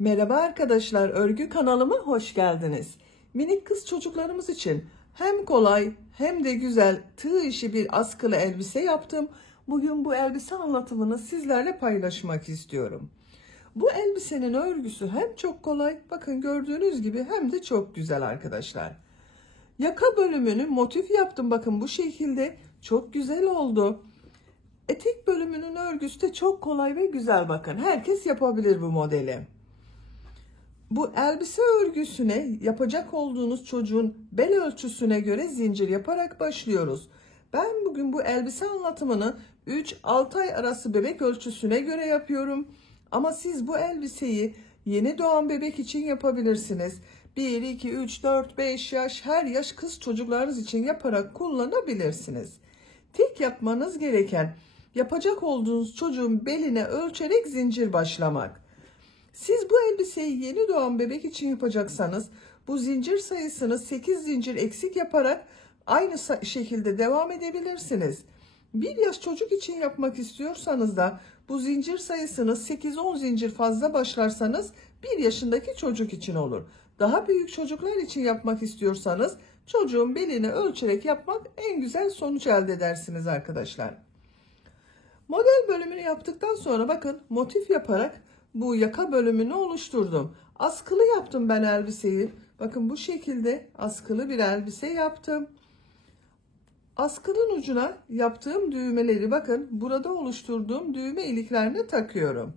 Merhaba arkadaşlar, örgü kanalıma hoş geldiniz. Minik kız çocuklarımız için hem kolay hem de güzel tığ işi bir askılı elbise yaptım. Bugün bu elbise anlatımını sizlerle paylaşmak istiyorum. Bu elbisenin örgüsü hem çok kolay, bakın gördüğünüz gibi, hem de çok güzel arkadaşlar. Yaka bölümünü motif yaptım, bakın bu şekilde çok güzel oldu. Etek bölümünün örgüsü de çok kolay ve güzel, bakın herkes yapabilir bu modeli. Bu elbise örgüsüne yapacak olduğunuz çocuğun bel ölçüsüne göre zincir yaparak başlıyoruz. Ben bugün bu elbise anlatımını 3-6 ay arası bebek ölçüsüne göre yapıyorum. Ama siz bu elbiseyi yeni doğan bebek için yapabilirsiniz. 1, 2, 3, 4, 5 yaş, her yaş kız çocuklarınız için yaparak kullanabilirsiniz. Tek yapmanız gereken yapacak olduğunuz çocuğun beline ölçerek zincir başlamak. Siz bu elbiseyi yeni doğan bebek için yapacaksanız bu zincir sayısını 8 zincir eksik yaparak aynı şekilde devam edebilirsiniz. 1 yaş çocuk için yapmak istiyorsanız da bu zincir sayısını 8-10 zincir fazla başlarsanız 1 yaşındaki çocuk için olur. Daha büyük çocuklar için yapmak istiyorsanız çocuğun belini ölçerek yapmak en güzel sonuç elde edersiniz arkadaşlar. Model bölümünü yaptıktan sonra bakın motif yaparak bu yaka bölümünü oluşturdum. Askılı yaptım ben elbiseyi. Bakın bu şekilde askılı bir elbise yaptım. Askının ucuna yaptığım düğmeleri bakın burada oluşturduğum düğme iliklerine takıyorum.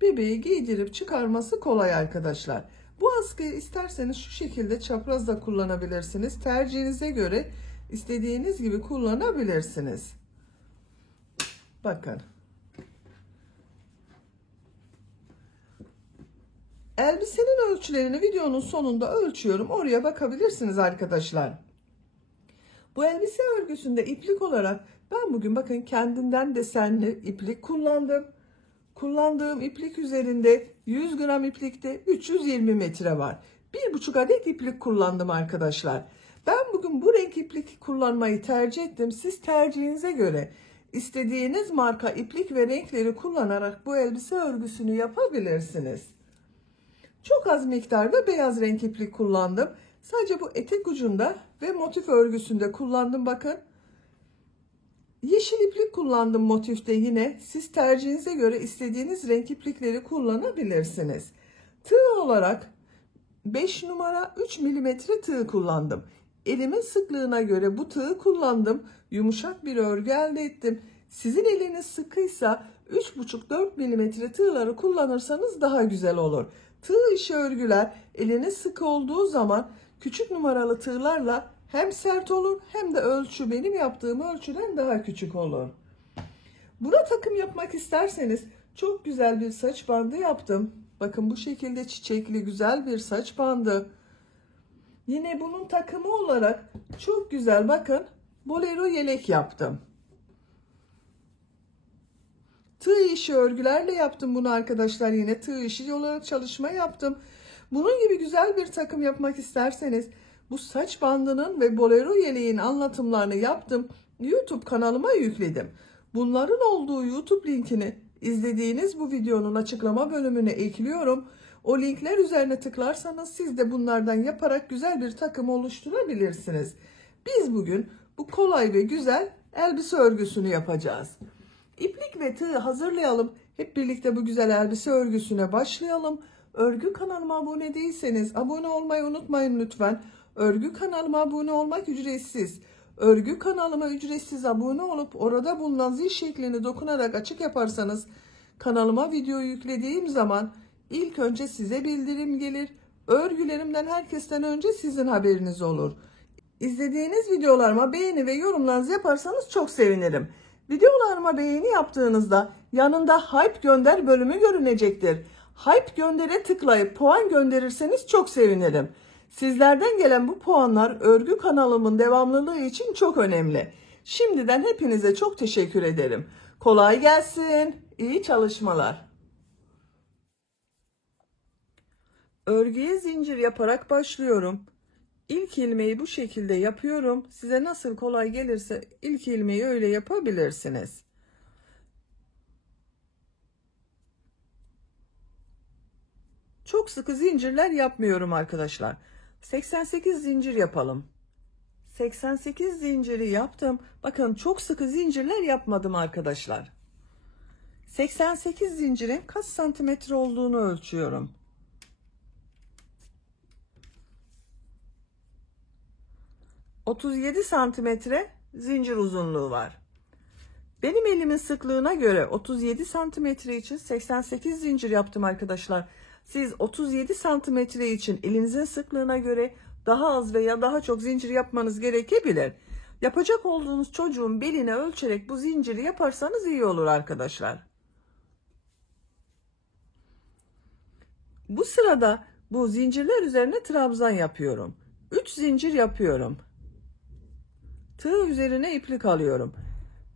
Bebeği giydirip çıkarması kolay arkadaşlar. Bu askıyı isterseniz şu şekilde çapraz da kullanabilirsiniz. Tercihinize göre istediğiniz gibi kullanabilirsiniz. Bakın. Elbisenin ölçülerini videonun sonunda ölçüyorum. Oraya bakabilirsiniz arkadaşlar. Bu elbise örgüsünde iplik olarak ben bugün bakın kendinden desenli iplik kullandım. Kullandığım iplik üzerinde 100 gram iplikte 320 metre var. 1,5 adet iplik kullandım arkadaşlar. Ben bugün bu renk iplik kullanmayı tercih ettim. Siz tercihinize göre istediğiniz marka iplik ve renkleri kullanarak bu elbise örgüsünü yapabilirsiniz. Çok az miktarda beyaz renk iplik kullandım. Sadece bu etek ucunda ve motif örgüsünde kullandım bakın. Yeşil iplik kullandım motifte yine. Siz tercihinize göre istediğiniz renk iplikleri kullanabilirsiniz. Tığ olarak 5 numara 3 milimetre tığ kullandım. Elimin sıklığına göre bu tığı kullandım. Yumuşak bir örgü elde ettim. Sizin eliniz sıkıysa 3,5-4 milimetre tığları kullanırsanız daha güzel olur. Tığ işi örgüler eliniz sıkı olduğu zaman küçük numaralı tığlarla hem sert olur hem de ölçü benim yaptığım ölçüden daha küçük olur. Buna takım yapmak isterseniz çok güzel bir saç bandı yaptım. Bakın bu şekilde çiçekli güzel bir saç bandı. Yine bunun takımı olarak çok güzel bakın bolero yelek yaptım. Tığ işi örgülerle yaptım bunu arkadaşlar, yine tığ işi olarak çalışma yaptım. Bunun gibi güzel bir takım yapmak isterseniz bu saç bandının ve bolero yeleğin anlatımlarını yaptım. YouTube kanalıma yükledim. Bunların olduğu YouTube linkini izlediğiniz bu videonun açıklama bölümüne ekliyorum. O linkler üzerine tıklarsanız siz de bunlardan yaparak güzel bir takım oluşturabilirsiniz. Biz bugün bu kolay ve güzel elbise örgüsünü yapacağız. İplik ve tığ hazırlayalım. Hep birlikte bu güzel elbise örgüsüne başlayalım. Örgü kanalıma abone değilseniz abone olmayı unutmayın lütfen. Örgü kanalıma abone olmak ücretsiz. Örgü kanalıma ücretsiz abone olup orada bulunan zil şeklini dokunarak açık yaparsanız kanalıma video yüklediğim zaman ilk önce size bildirim gelir. Örgülerimden herkesten önce sizin haberiniz olur. İzlediğiniz videolarıma beğeni ve yorumlarınızı yaparsanız çok sevinirim. Videolarıma beğeni yaptığınızda yanında Hype gönder bölümü görünecektir. Hype göndere tıklayıp puan gönderirseniz çok sevinirim. Sizlerden gelen bu puanlar örgü kanalımın devamlılığı için çok önemli. Şimdiden hepinize çok teşekkür ederim. Kolay gelsin. İyi çalışmalar. Örgüye zincir yaparak başlıyorum. İlk ilmeği bu şekilde yapıyorum. Size nasıl kolay gelirse ilk ilmeği öyle yapabilirsiniz. Çok sıkı zincirler yapmıyorum arkadaşlar. 88 zincir yapalım. 88 zinciri yaptım. Bakın çok sıkı zincirler yapmadım arkadaşlar. 88 zincirin kaç santimetre olduğunu ölçüyorum. 37 santimetre zincir uzunluğu var. Benim elimin sıklığına göre 37 santimetre için 88 zincir yaptım arkadaşlar. Siz 37 santimetre için elinizin sıklığına göre daha az veya daha çok zincir yapmanız gerekebilir. Yapacak olduğunuz çocuğun beline ölçerek bu zinciri yaparsanız iyi olur arkadaşlar. Bu sırada bu zincirler üzerine trabzan yapıyorum. 3 zincir yapıyorum. Tığ üzerine iplik alıyorum.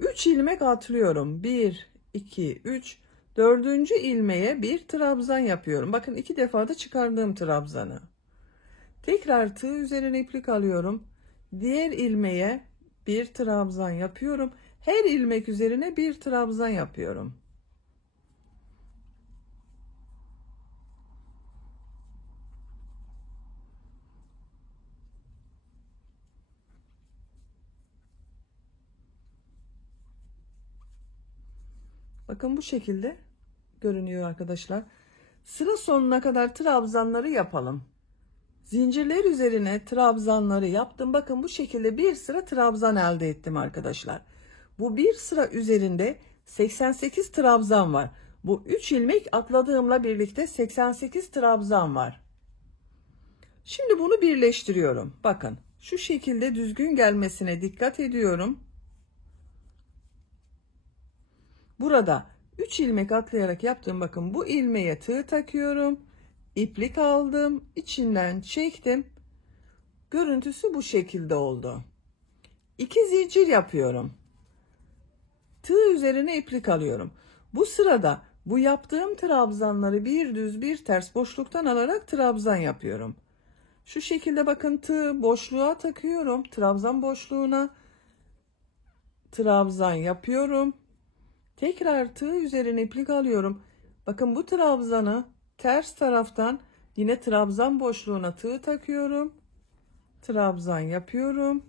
3 ilmek atlıyorum. 1, 2, 3. 4. ilmeğe bir trabzan yapıyorum. Bakın 2 defa da çıkardığım trabzanı. Tekrar tığ üzerine iplik alıyorum. Diğer ilmeğe bir trabzan yapıyorum. Her ilmek üzerine bir trabzan yapıyorum. Bakın bu şekilde görünüyor arkadaşlar. Sıra sonuna kadar trabzanları yapalım. Zincirler üzerine trabzanları yaptım. Bakın bu şekilde bir sıra trabzan elde ettim arkadaşlar. Bu bir sıra üzerinde 88 trabzan var. Bu 3 ilmek atladığımla birlikte 88 trabzan var. Şimdi bunu birleştiriyorum. Bakın şu şekilde düzgün gelmesine dikkat ediyorum. Burada 3 ilmek atlayarak yaptım. Bakın bu ilmeğe tığ takıyorum. İplik aldım. İçinden çektim. Görüntüsü bu şekilde oldu. 2 zincir yapıyorum. Tığ üzerine iplik alıyorum. Bu sırada bu yaptığım trabzanları bir düz bir ters boşluktan alarak trabzan yapıyorum. Şu şekilde bakın tığ boşluğa takıyorum. Trabzan boşluğuna trabzan yapıyorum. Tekrar tığ üzerine iplik alıyorum. Bakın bu trabzanı ters taraftan yine trabzan boşluğuna tığ takıyorum. Trabzan yapıyorum.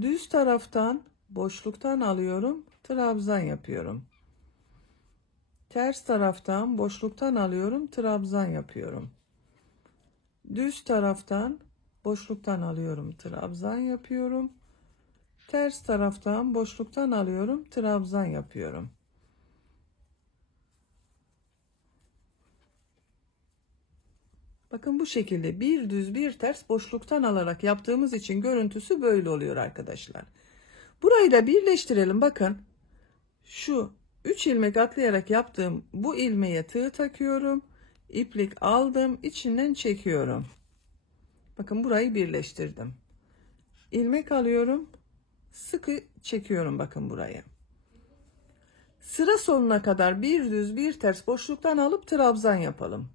Düz taraftan boşluktan alıyorum. Trabzan yapıyorum. Ters taraftan boşluktan alıyorum. Trabzan yapıyorum. Düz taraftan boşluktan alıyorum. Trabzan yapıyorum. Ters taraftan boşluktan alıyorum. Trabzan yapıyorum. Bakın bu şekilde bir düz bir ters boşluktan alarak yaptığımız için görüntüsü böyle oluyor arkadaşlar. Burayı da birleştirelim. Bakın şu 3 ilmek atlayarak yaptığım bu ilmeğe tığ takıyorum. İplik aldım. İçinden çekiyorum. Bakın burayı birleştirdim. İlmek alıyorum. Sıkı çekiyorum bakın buraya. Sıra sonuna kadar bir düz bir ters boşluktan alıp trabzan yapalım.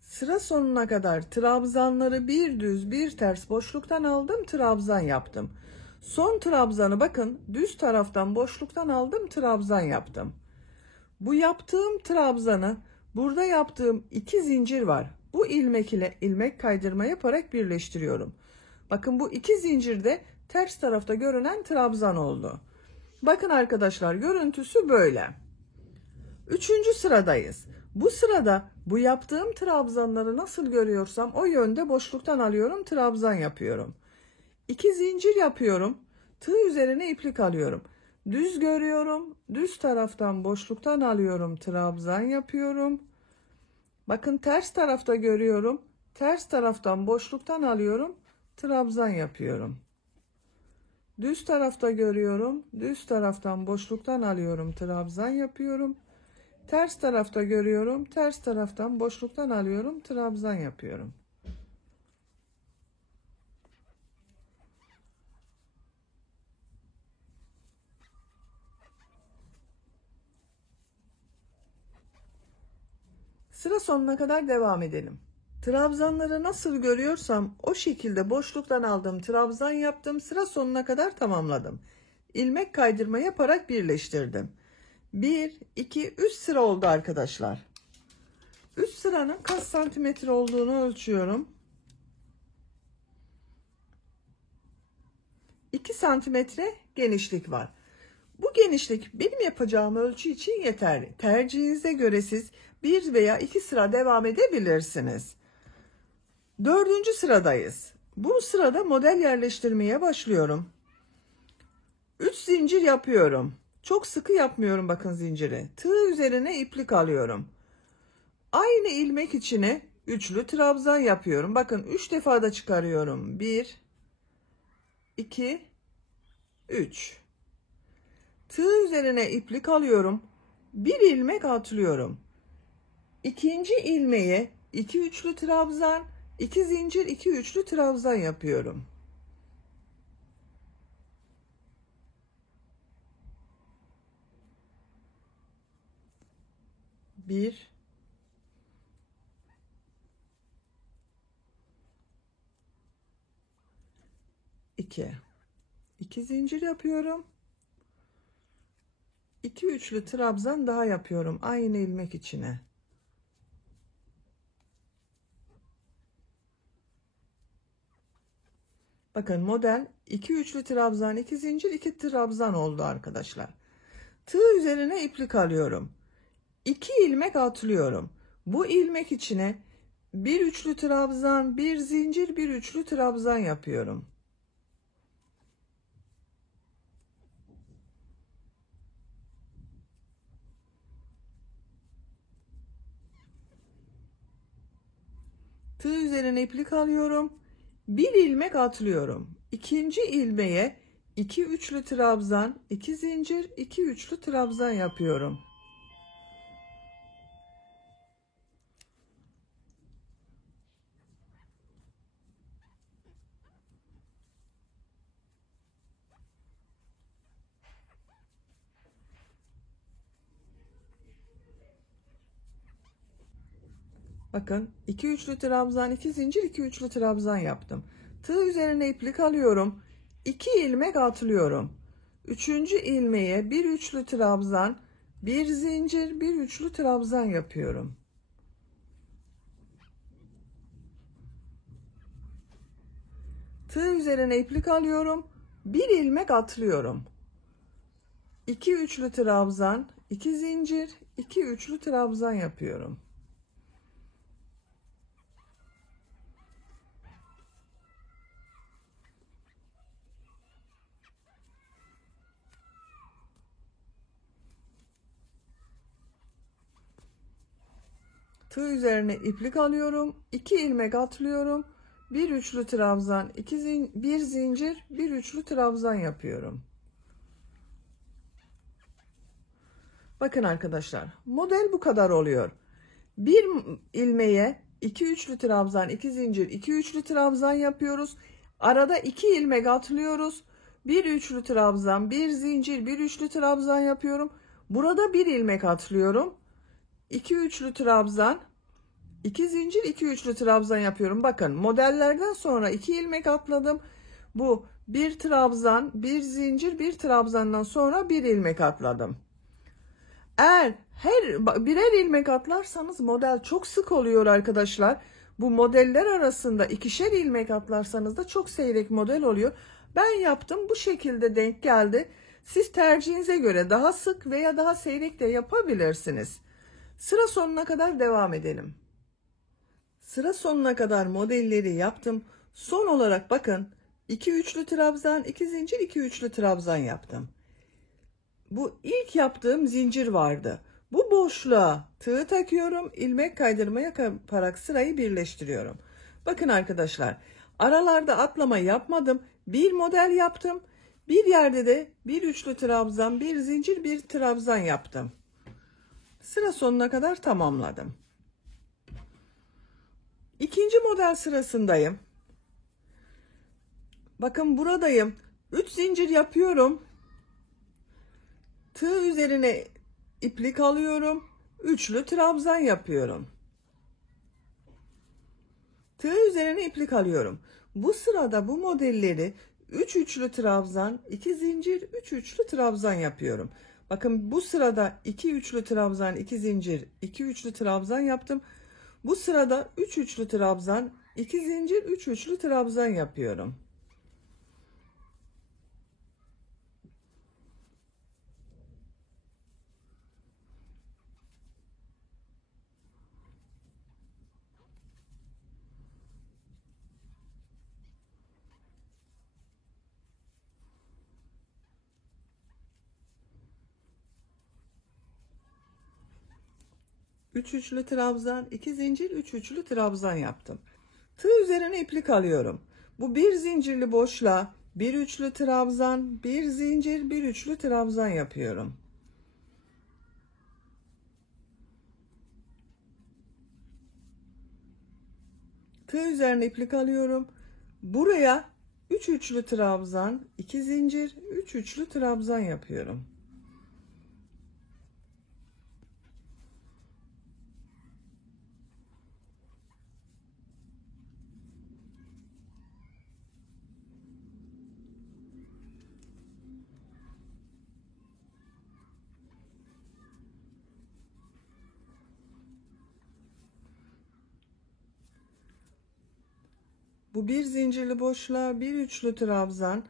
Sıra sonuna kadar trabzanları bir düz bir ters boşluktan aldım, trabzan yaptım. Son trabzanı bakın düz taraftan boşluktan aldım, trabzan yaptım. Bu yaptığım trabzanı burada yaptığım 2 zincir var. Bu ilmek ile ilmek kaydırma yaparak birleştiriyorum. Bakın bu 2 zincirde ters tarafta görünen trabzan oldu. Bakın arkadaşlar görüntüsü böyle. 3. sıradayız. Bu sırada bu yaptığım trabzanları nasıl görüyorsam o yönde boşluktan alıyorum, trabzan yapıyorum. 2 zincir yapıyorum. Tığ üzerine iplik alıyorum. Düz görüyorum. Düz taraftan boşluktan alıyorum, trabzan yapıyorum. Bakın ters tarafta görüyorum. Ters taraftan boşluktan alıyorum, trabzan yapıyorum. Düz tarafta görüyorum. Düz taraftan boşluktan alıyorum, trabzan yapıyorum. Ters tarafta görüyorum. Ters taraftan boşluktan alıyorum, trabzan yapıyorum. Sıra sonuna kadar devam edelim. Trabzanları nasıl görüyorsam o şekilde boşluktan aldım, trabzan yaptım. Sıra sonuna kadar tamamladım. İlmek kaydırma yaparak birleştirdim. 1, 2, 3 sıra oldu arkadaşlar. Üst sıranın kaç santimetre olduğunu ölçüyorum. 2 santimetre genişlik var. Bu genişlik benim yapacağım ölçü için yeterli. Tercihinize göre siz 1 veya 2 sıra devam edebilirsiniz. 4. sıradayız. Bu sırada model yerleştirmeye başlıyorum. 3 zincir yapıyorum. Çok sıkı yapmıyorum bakın zinciri. Tığ üzerine iplik alıyorum. Aynı ilmek içine üçlü trabzan yapıyorum. Bakın 3 defa da çıkarıyorum. 1, 2, 3. Tığ üzerine iplik alıyorum. Bir ilmek atlıyorum. İkinci ilmeğe 2 üçlü trabzan, 2 zincir, 2 üçlü trabzan yapıyorum. Bir, 2. 2 zincir yapıyorum. 2 üçlü trabzan daha yapıyorum aynı ilmek içine. Bakın model 2 üçlü trabzan, 2 zincir, 2 trabzan oldu arkadaşlar. Tığ üzerine iplik alıyorum. 2 ilmek atlıyorum. Bu ilmek içine bir üçlü trabzan, bir zincir, bir üçlü trabzan yapıyorum. Tığ üzerine iplik alıyorum. Bir ilmek atlıyorum. İkinci ilmeğe 2 üçlü trabzan, 2 zincir, 2 üçlü trabzan yapıyorum. Bakın 2 üçlü trabzan, 2 zincir, 2 üçlü trabzan yaptım. Tığ üzerine iplik alıyorum. 2 ilmek atlıyorum. Üçüncü ilmeğe bir üçlü trabzan, bir zincir, bir üçlü trabzan yapıyorum. Tığ üzerine iplik alıyorum. Bir ilmek atlıyorum. 2 üçlü trabzan, 2 zincir, 2 üçlü trabzan yapıyorum. Tığ üzerine iplik alıyorum. 2 ilmek atlıyorum. Bir üçlü trabzan, bir zincir, bir üçlü trabzan yapıyorum. Bakın arkadaşlar, model bu kadar oluyor. Bir ilmeğe 2 üçlü trabzan, 2 zincir, 2 üçlü trabzan yapıyoruz. Arada 2 ilmek atlıyoruz. Bir üçlü trabzan, bir zincir, bir üçlü trabzan yapıyorum. Burada bir ilmek atlıyorum. 2 üçlü trabzan, 2 zincir, 2 üçlü trabzan yapıyorum. Bakın modellerden sonra 2 ilmek atladım. Bu bir trabzan, bir zincir, bir trabzandan sonra bir ilmek atladım. Eğer birer ilmek atlarsanız model çok sık oluyor arkadaşlar. Bu modeller arasında ikişer ilmek atlarsanız da çok seyrek model oluyor. Ben yaptım, bu şekilde denk geldi. Siz tercihinize göre daha sık veya daha seyrek de yapabilirsiniz. Sıra sonuna kadar devam edelim. Sıra sonuna kadar modelleri yaptım. Son olarak bakın 2 üçlü trabzan, 2 zincir, 2 üçlü trabzan yaptım. Bu ilk yaptığım zincir vardı. Bu boşluğa tığ takıyorum, ilmek kaydırma yaparak sırayı birleştiriyorum. Bakın arkadaşlar, aralarda atlama yapmadım. Bir model yaptım. Bir yerde de bir üçlü trabzan, bir zincir, bir trabzan yaptım. Sıra sonuna kadar tamamladım. İkinci model sırasındayım. Bakın buradayım. 3 zincir yapıyorum. Tığ üzerine iplik alıyorum. Üçlü trabzan yapıyorum. Tığ üzerine iplik alıyorum. Bu sırada bu modelleri 3 üçlü trabzan, 2 zincir, 3 üçlü trabzan yapıyorum. Bakın bu sırada 2 üçlü trabzan, 2 zincir, 2 üçlü trabzan yaptım. Bu sırada 3 üçlü trabzan, 2 zincir, 3 üçlü trabzan yapıyorum. Üç üçlü trabzan, 2 zincir, 3 üçlü trabzan yaptım. Tığ üzerine iplik alıyorum. Bu bir zincirli boşluğa bir üçlü trabzan, bir zincir, bir üçlü trabzan yapıyorum. Tığ üzerine iplik alıyorum. Buraya 3 üçlü trabzan, 2 zincir, 3 üçlü trabzan yapıyorum. Bu bir zincirli boşluğa bir üçlü trabzan,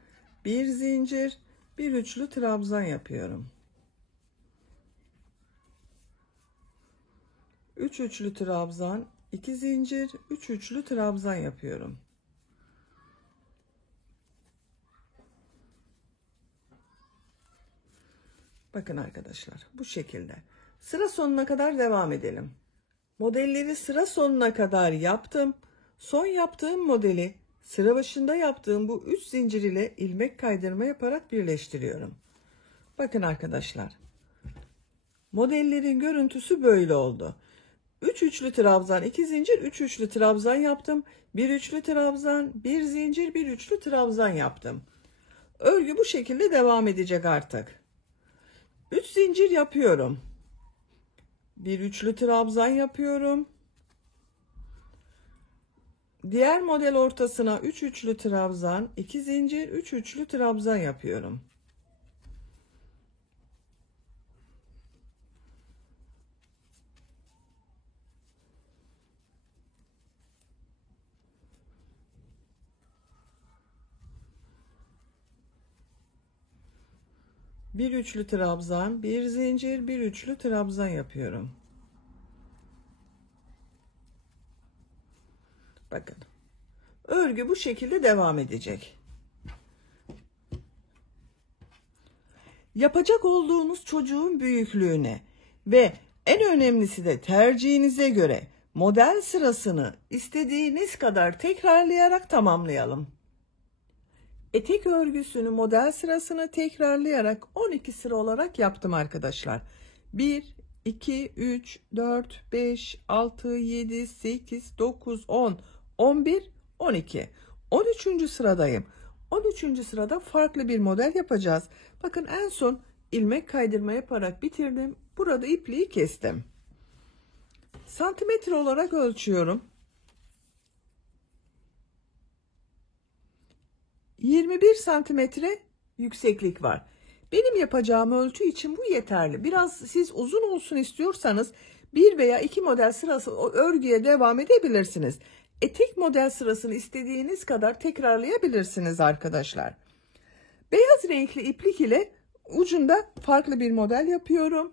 bir zincir, bir üçlü trabzan yapıyorum. 3 üçlü trabzan, 2 zincir, 3 üçlü trabzan yapıyorum. Bakın arkadaşlar, bu şekilde. Sıra sonuna kadar devam edelim. Modelleri sıra sonuna kadar yaptım. Son yaptığım modeli sıra başında yaptığım bu 3 zincir ile ilmek kaydırma yaparak birleştiriyorum. Bakın arkadaşlar. Modellerin görüntüsü böyle oldu. 3 üçlü trabzan, 2 zincir, 3 üçlü trabzan yaptım. 1 üçlü trabzan, 1 zincir, 1 üçlü trabzan yaptım. Örgü bu şekilde devam edecek artık. 3 zincir yapıyorum. 1 üçlü trabzan yapıyorum. Diğer model ortasına 3 üçlü trabzan, 2 zincir, 3 üçlü trabzan yapıyorum. Bir üçlü trabzan, bir zincir, bir üçlü trabzan yapıyorum. Bakın. Örgü bu şekilde devam edecek. Yapacak olduğunuz çocuğun büyüklüğüne ve en önemlisi de tercihinize göre model sırasını istediğiniz kadar tekrarlayarak tamamlayalım. Etek örgüsünü model sırasını tekrarlayarak 12 sıra olarak yaptım arkadaşlar. 1, 2, 3, 4, 5, 6, 7, 8, 9, 10, 11, 12. 13. sıradayım. 13. sırada farklı bir model yapacağız. Bakın en son ilmek kaydırma yaparak bitirdim. Burada ipliği kestim. Santimetre olarak ölçüyorum. 21 santimetre yükseklik var. Benim yapacağım ölçü için bu yeterli. Biraz siz uzun olsun istiyorsanız bir veya iki model sırası o örgüye devam edebilirsiniz. Etek model sırasını istediğiniz kadar tekrarlayabilirsiniz arkadaşlar. Beyaz renkli iplik ile ucunda farklı bir model yapıyorum.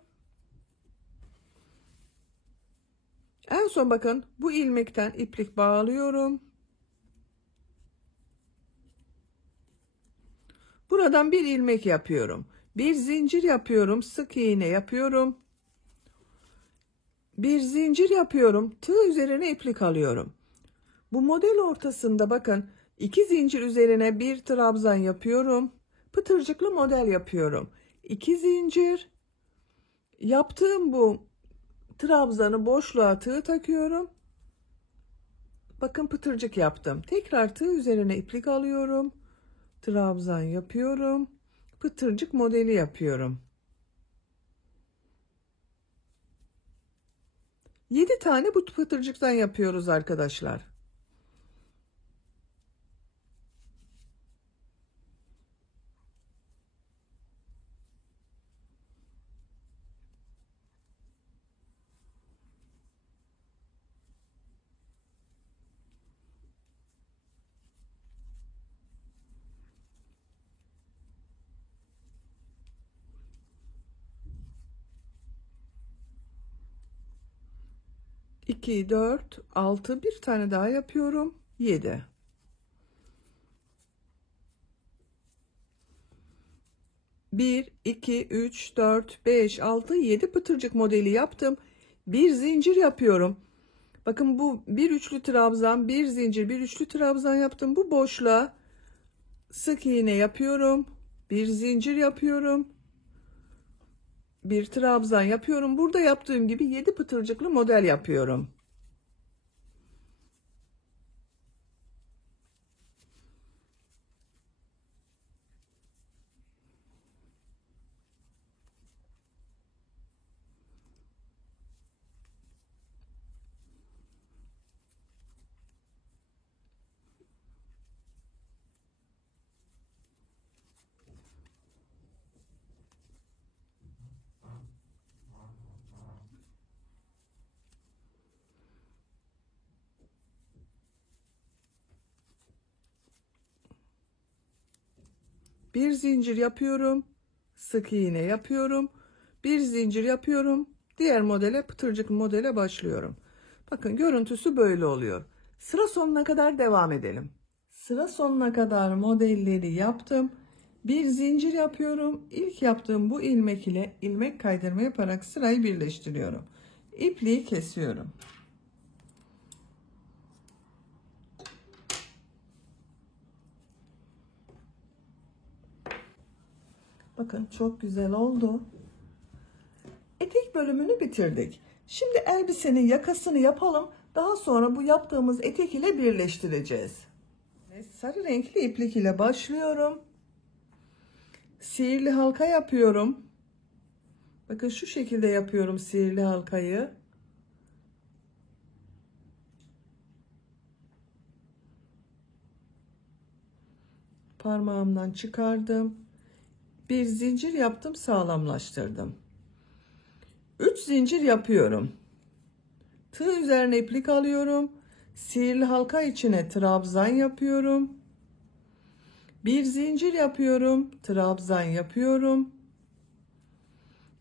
En son bakın bu ilmekten iplik bağlıyorum. Buradan bir ilmek yapıyorum. Bir zincir yapıyorum. Sık iğne yapıyorum. Bir zincir yapıyorum. Tığ üzerine iplik alıyorum. Bu model ortasında bakın 2 zincir üzerine bir trabzan yapıyorum. Pıtırcıklı model yapıyorum. 2 zincir yaptığım bu trabzanı boşluğa tığ takıyorum. Bakın pıtırcık yaptım. Tekrar tığ üzerine iplik alıyorum. Trabzan yapıyorum. Pıtırcık modeli yapıyorum. 7 tane bu pıtırcıktan yapıyoruz arkadaşlar. 2, 4, 6, bir tane daha yapıyorum. 7. Bir, 2, 3, 4, 5, 6, 7 pıtırcık modeli yaptım. Bir zincir yapıyorum. Bakın bu bir üçlü trabzan, bir zincir, bir üçlü trabzan yaptım. Bu boşluğa sık iğne yapıyorum. Bir zincir yapıyorum. Bir trabzan yapıyorum. Burada yaptığım gibi 7 pıtırcıklı model yapıyorum. Bir zincir yapıyorum. Sık iğne yapıyorum. Bir zincir yapıyorum. Diğer modele, pıtırcık modele başlıyorum. Bakın görüntüsü böyle oluyor. Sıra sonuna kadar devam edelim. Sıra sonuna kadar modelleri yaptım. Bir zincir yapıyorum. İlk yaptığım bu ilmek ile ilmek kaydırma yaparak sırayı birleştiriyorum. İpliği kesiyorum. Bakın çok güzel oldu. Etek bölümünü bitirdik. Şimdi elbisenin yakasını yapalım. Daha sonra bu yaptığımız etek ile birleştireceğiz. Sarı renkli iplik ile başlıyorum. Sihirli halka yapıyorum. Bakın şu şekilde yapıyorum sihirli halkayı. Parmağımdan çıkardım. Bir zincir yaptım, sağlamlaştırdım. 3 zincir yapıyorum. Tığ üzerine iplik alıyorum. Sihirli halka içine trabzan yapıyorum. Bir zincir yapıyorum, trabzan yapıyorum.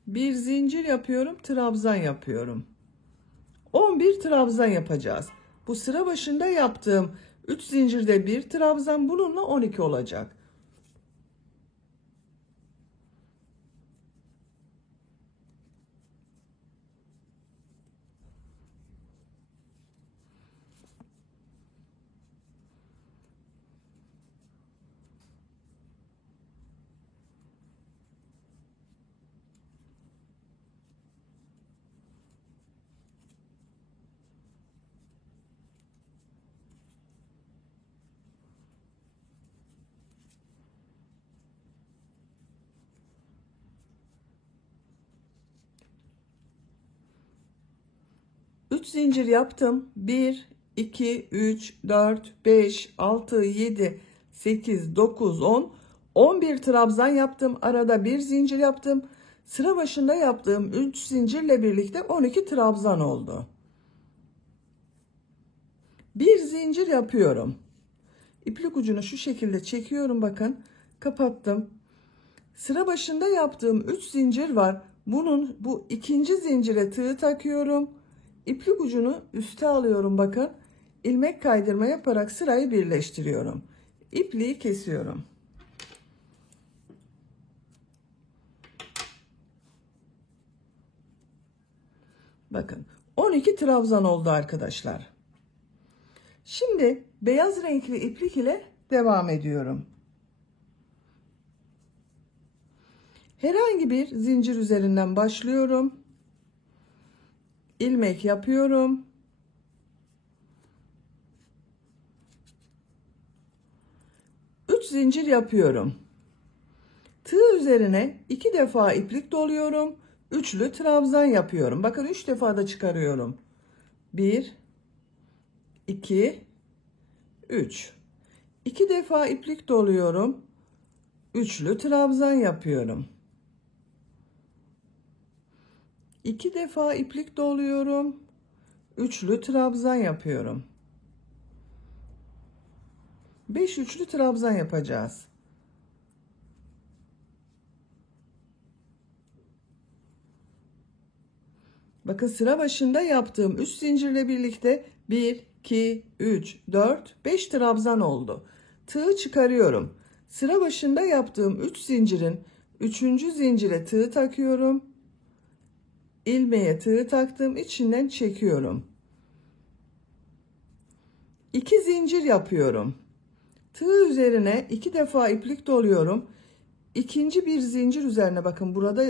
Bir zincir yapıyorum, trabzan yapıyorum. 11 trabzan yapacağız. Bu sıra başında yaptığım 3 zincirde bir trabzan, bununla 12 olacak. Üç zincir yaptım. 1, 2, 3, 4, 5, 6, 7, 8, 9, 10. 11 trabzan yaptım. Arada bir zincir yaptım. Sıra başında yaptığım 3 zincirle birlikte 12 trabzan oldu. Bir zincir yapıyorum. İplik ucunu şu şekilde çekiyorum, bakın. Kapattım. Sıra başında yaptığım 3 zincir var. Bu ikinci zincire tığ takıyorum. İplik ucunu üste alıyorum, bakın. İlmek kaydırma yaparak sırayı birleştiriyorum. İpliği kesiyorum. Bakın 12 trabzan oldu arkadaşlar. Şimdi beyaz renkli iplik ile devam ediyorum. Herhangi bir zincir üzerinden başlıyorum. İlmek yapıyorum. Üç zincir yapıyorum. Tığ üzerine 2 defa iplik doluyorum. Üçlü trabzan yapıyorum. Bakın 3 defa da çıkarıyorum. 1, 2, 3. 2 defa iplik doluyorum. Üçlü trabzan yapıyorum. 2 defa iplik doluyorum. Üçlü trabzan yapıyorum. 5 üçlü trabzan yapacağız. Bakın sıra başında yaptığım 3 zincirle birlikte 1, 2, 3, 4, 5 trabzan oldu. Tığı çıkarıyorum. Sıra başında yaptığım 3 zincirin 3. zincire tığ takıyorum. İlmeğe tığ taktım, içinden çekiyorum. 2 zincir yapıyorum. Tığ üzerine 2 defa iplik doluyorum. İkinci bir zincir üzerine bakın burada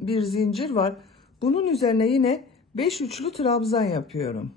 bir zincir var. Bunun üzerine yine 5 üçlü trabzan yapıyorum.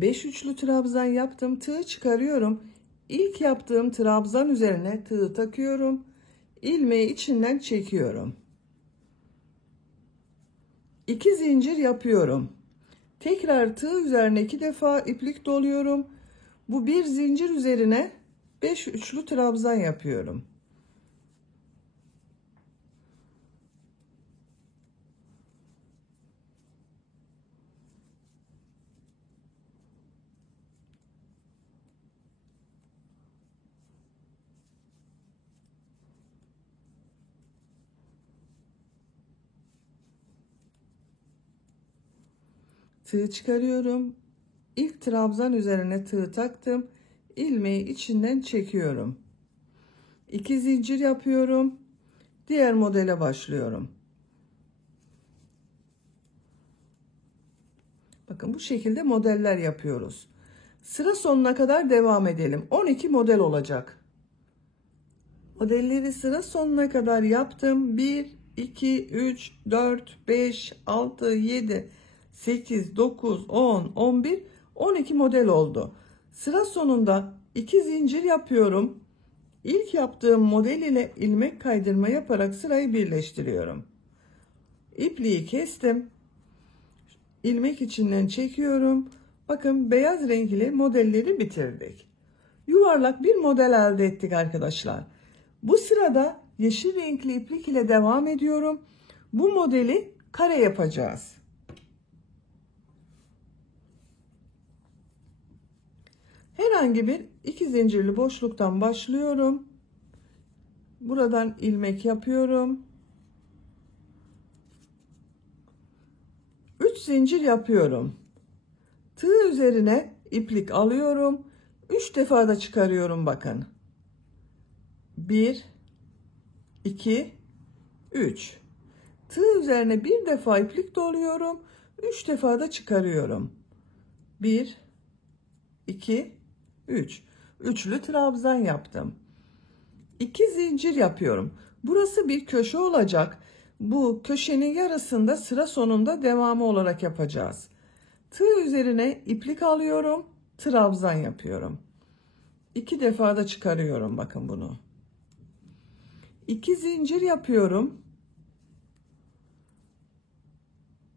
Beş üçlü trabzan yaptım. Tığ çıkarıyorum. İlk yaptığım trabzan üzerine tığ takıyorum. İlmeği içinden çekiyorum. 2 zincir yapıyorum. Tekrar tığ üzerine 2 defa iplik doluyorum. Bu bir zincir üzerine 5 üçlü trabzan yapıyorum. Tığ çıkarıyorum. İlk trabzan üzerine tığ taktım. İlmeği içinden çekiyorum. 2 zincir yapıyorum. Diğer modele başlıyorum. Bakın bu şekilde modeller yapıyoruz. Sıra sonuna kadar devam edelim. 12 model olacak. Modelleri sıra sonuna kadar yaptım. 1, 2, 3, 4, 5, 6, 7, 8, 9, 10, 11, 12 model oldu. Sıra sonunda 2 zincir yapıyorum. İlk yaptığım model ile ilmek kaydırma yaparak sırayı birleştiriyorum. İpliği kestim. İlmek içinden çekiyorum. Bakın beyaz renk ile modelleri bitirdik. Yuvarlak bir model elde ettik arkadaşlar. Bu sırada yeşil renkli iplik ile devam ediyorum. Bu modeli kare yapacağız. Herhangi bir 2 zincirli boşluktan başlıyorum. Buradan ilmek yapıyorum. 3 zincir yapıyorum. Tığ üzerine iplik alıyorum. 3 defa da çıkarıyorum bakın. 1, 2, 3. Tığ üzerine bir defa iplik doluyorum. 3 defa da çıkarıyorum. 1, 2, 3. Üçlü trabzan yaptım. 2 zincir yapıyorum. Burası bir köşe olacak. Bu köşenin yarısında sıra sonunda devamı olarak yapacağız. Tığ üzerine iplik alıyorum. Trabzan yapıyorum. 2 defa da çıkarıyorum bakın bunu. 2 zincir yapıyorum.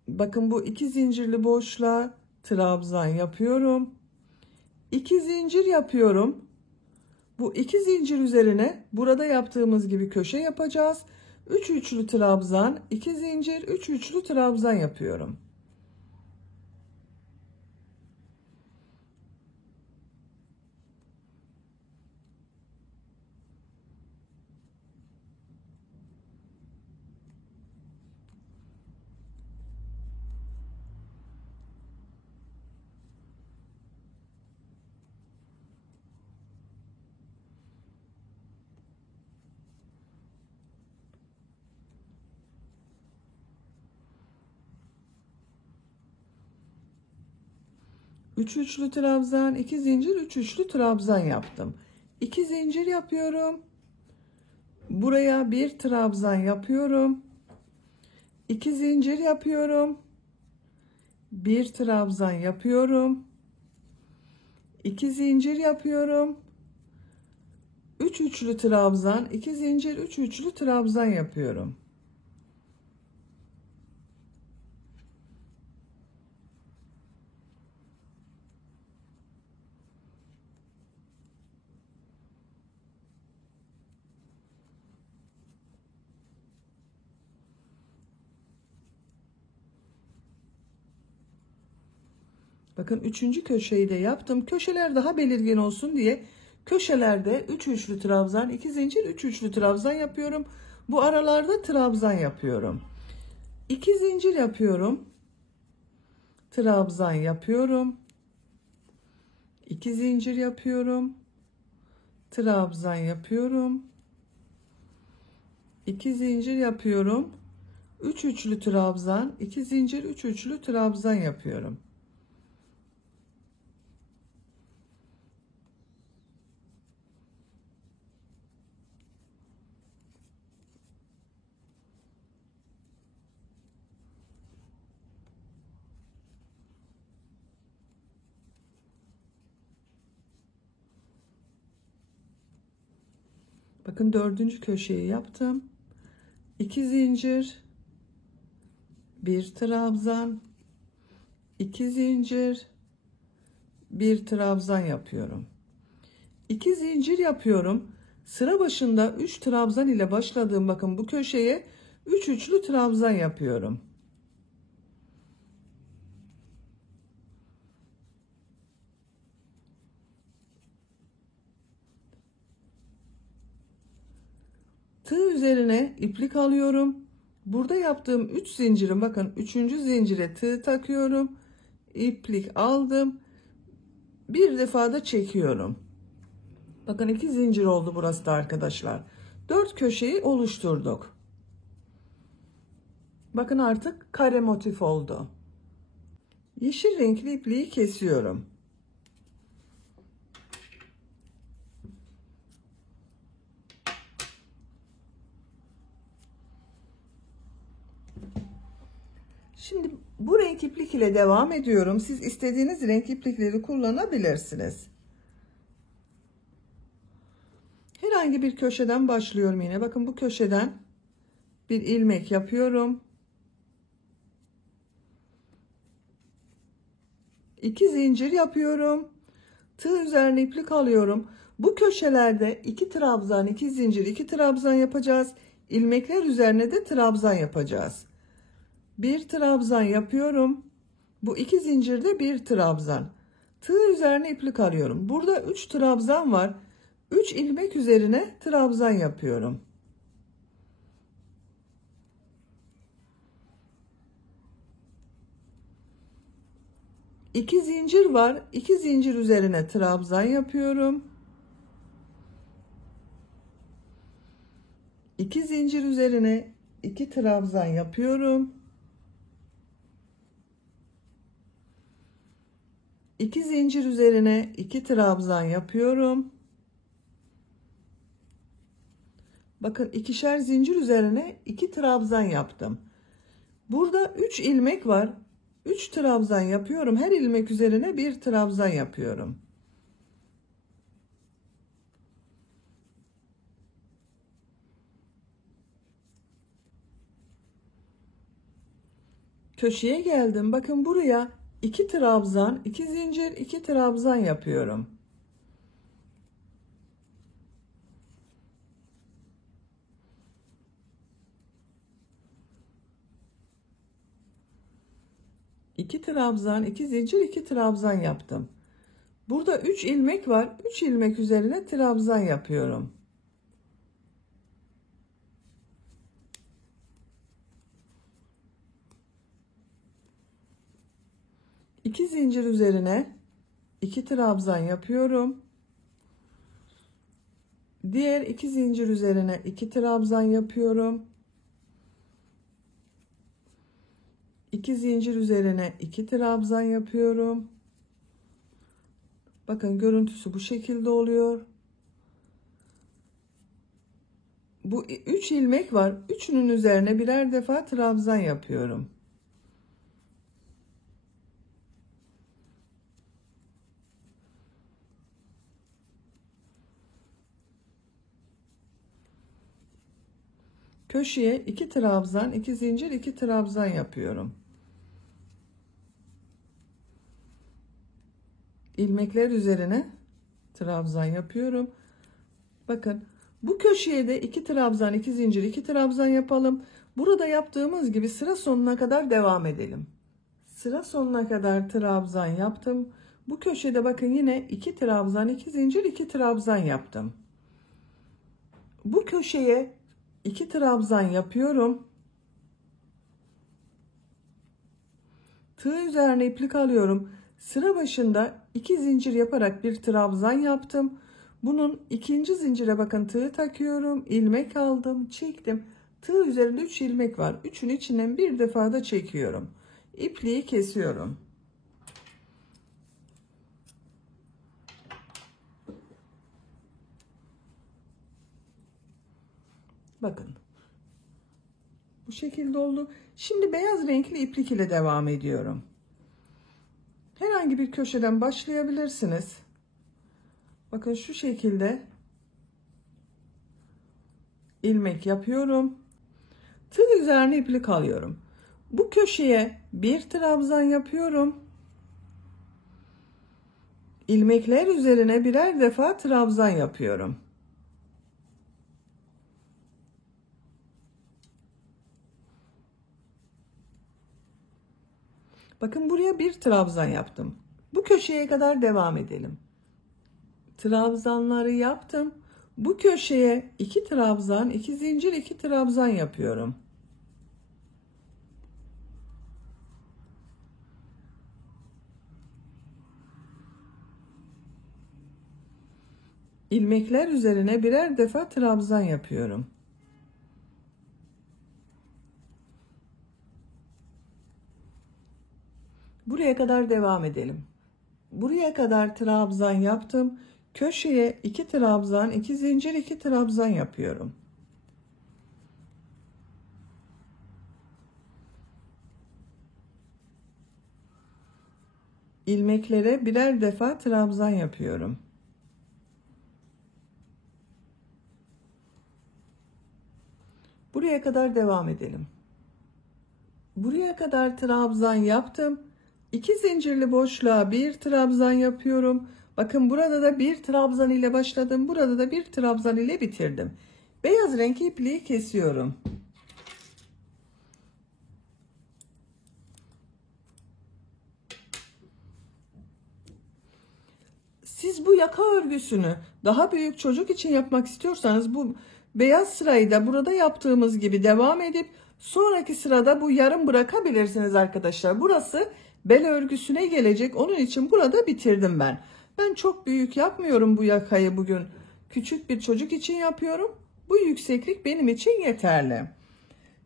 Bakın bu 2 zincirli boşluğa trabzan yapıyorum. 2 zincir yapıyorum. Bu 2 zincir üzerine burada yaptığımız gibi köşe yapacağız. 3 üçlü trabzan, 2 zincir, 3 üçlü trabzan yapıyorum. Üç üçlü trabzan, 2 zincir, 3 üçlü trabzan yaptım. 2 zincir yapıyorum. Buraya bir trabzan yapıyorum. 2 zincir yapıyorum. Bir trabzan yapıyorum. 2 zincir yapıyorum. 3 üçlü trabzan, 2 zincir, 3 üçlü trabzan yapıyorum. Bakın üçüncü köşeyi de yaptım. Köşeler daha belirgin olsun diye köşelerde 3 üçlü trabzan, 2 zincir, 3 üçlü trabzan yapıyorum. Bu aralarda trabzan yapıyorum. 2 zincir yapıyorum. Trabzan yapıyorum. 2 zincir yapıyorum. Trabzan yapıyorum. 2 zincir yapıyorum. 3 üçlü trabzan, 2 zincir, 3 üçlü trabzan yapıyorum. Bakın dördüncü köşeyi yaptım. 2 zincir, 1 trabzan, 2 zincir, 1 trabzan yapıyorum. 2 zincir yapıyorum. Sıra başında 3 trabzan ile başladığım bakın bu köşeye 3 üçlü trabzan yapıyorum. Tığ üzerine iplik alıyorum. Burada yaptığım 3 zincirin bakın 3. zincire tığ takıyorum. İplik aldım. Bir defa da çekiyorum. Bakın 2 zincir oldu burası da arkadaşlar. 4 köşeyi oluşturduk. Bakın artık kare motif oldu. Yeşil renkli ipliği kesiyorum. Şimdi bu renk iplik ile devam ediyorum. Siz istediğiniz renk iplikleri kullanabilirsiniz. Herhangi bir köşeden başlıyorum yine. Bakın bu köşeden bir ilmek yapıyorum. 2 zincir yapıyorum. Tığ üzerine iplik alıyorum. Bu köşelerde 2 trabzan, 2 zincir, 2 trabzan yapacağız. İlmekler üzerine de trabzan yapacağız. 1 trabzan yapıyorum. Bu 2 zincirde 1 trabzan. Tığ üzerine iplik alıyorum. Burada 3 trabzan var. 3 ilmek üzerine trabzan yapıyorum. İki zincir var. 2 zincir üzerine trabzan yapıyorum. 2 zincir üzerine 2 trabzan yapıyorum. 2 zincir üzerine 2 trabzan yapıyorum. Bakın ikişer zincir üzerine 2 trabzan yaptım. Burada 3 ilmek var. 3 trabzan yapıyorum. Her ilmek üzerine 1 trabzan yapıyorum. Köşeye geldim. Bakın buraya 2 trabzan, 2 zincir, 2 trabzan yapıyorum. İki trabzan, 2 zincir, 2 trabzan yaptım. Burada 3 ilmek var. 3 ilmek üzerine trabzan yapıyorum. İki zincir üzerine 2 trabzan yapıyorum. Diğer 2 zincir üzerine 2 trabzan yapıyorum. 2 zincir üzerine 2 trabzan yapıyorum. Bakın görüntüsü bu şekilde oluyor. Bu 3 ilmek var. Üçünün üzerine birer defa trabzan yapıyorum. Köşeye 2 trabzan, 2 zincir, 2 trabzan yapıyorum. İlmekler üzerine trabzan yapıyorum. Bakın bu köşeye de 2 trabzan, 2 zincir, 2 trabzan yapalım. Burada yaptığımız gibi sıra sonuna kadar devam edelim. Sıra sonuna kadar trabzan yaptım. Bu köşede bakın yine 2 trabzan, 2 zincir, 2 trabzan yaptım. Bu köşeye 2 trabzan yapıyorum. Tığ üzerine iplik alıyorum. Sıra başında 2 zincir yaparak bir trabzan yaptım. Bunun ikinci zincire bakın tığ takıyorum. İlmek aldım, çektim. Tığ üzerinde 3 ilmek var. Üçün içinden bir defa da çekiyorum. İpliği kesiyorum. Bakın. Bu şekilde oldu. Şimdi beyaz renkli iplik ile devam ediyorum. Herhangi bir köşeden başlayabilirsiniz. Bakın şu şekilde ilmek yapıyorum. Tığ üzerine iplik alıyorum. Bu köşeye bir trabzan yapıyorum. İlmekler üzerine birer defa trabzan yapıyorum. Bakın buraya bir trabzan yaptım. Bu köşeye kadar devam edelim. Trabzanları yaptım. Bu köşeye 2 trabzan, 2 zincir, 2 trabzan yapıyorum. İlmekler üzerine birer defa trabzan yapıyorum. Buraya kadar devam edelim. Buraya kadar trabzan yaptım. Köşeye 2 trabzan, 2 zincir, 2 trabzan yapıyorum. İlmeklere birer defa trabzan yapıyorum. Buraya kadar devam edelim. Buraya kadar trabzan yaptım. 2 zincirli boşluğa bir trabzan yapıyorum. Bakın burada da bir trabzan ile başladım. Burada da bir trabzan ile bitirdim. Beyaz renk ipliği kesiyorum. Siz bu yaka örgüsünü daha büyük çocuk için yapmak istiyorsanız bu beyaz sırayı da burada yaptığımız gibi devam edip sonraki sırada bu yarım bırakabilirsiniz arkadaşlar. Burası bel örgüsüne gelecek. Onun için burada bitirdim ben. Ben çok büyük yapmıyorum bu yakayı bugün. Küçük bir çocuk için yapıyorum. Bu yükseklik benim için yeterli.